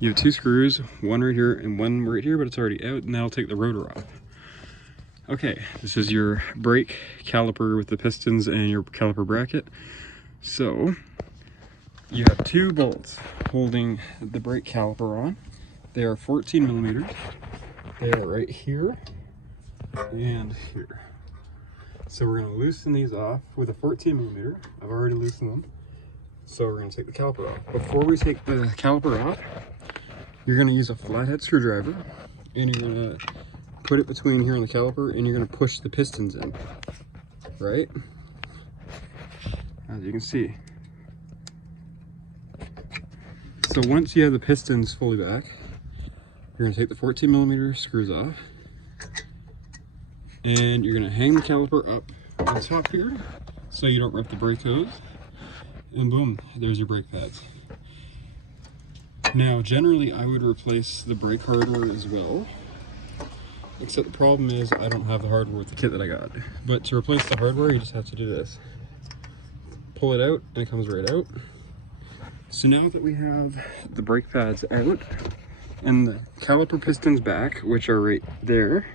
You have two screws, one right here and one right here, but it's already out, and that'll take the rotor off. Okay, this is your brake caliper with the pistons and your caliper bracket. So you have two bolts holding the brake caliper on. They are 14 millimeters. They are right here and here. So we're going to loosen these off with a 14 millimeter. I've already loosened them. So we're going to take the caliper off. Before we take the caliper off, you're going to use a flathead screwdriver, and you're going to put it between here on the caliper, and you're going to push the pistons in, right? As you can see. So once you have the pistons fully back, you're going to take the 14 millimeter screws off, and you're going to hang the caliper up on top here so you don't rip the brake hose, and boom, there's your brake pads. Now generally I would replace the brake hardware as well, except the problem is I don't have the hardware with the kit that I got. But to replace the hardware, you just have to do this. Pull it out and it comes right out. So now that we have the brake pads out and the caliper pistons back, which are right there,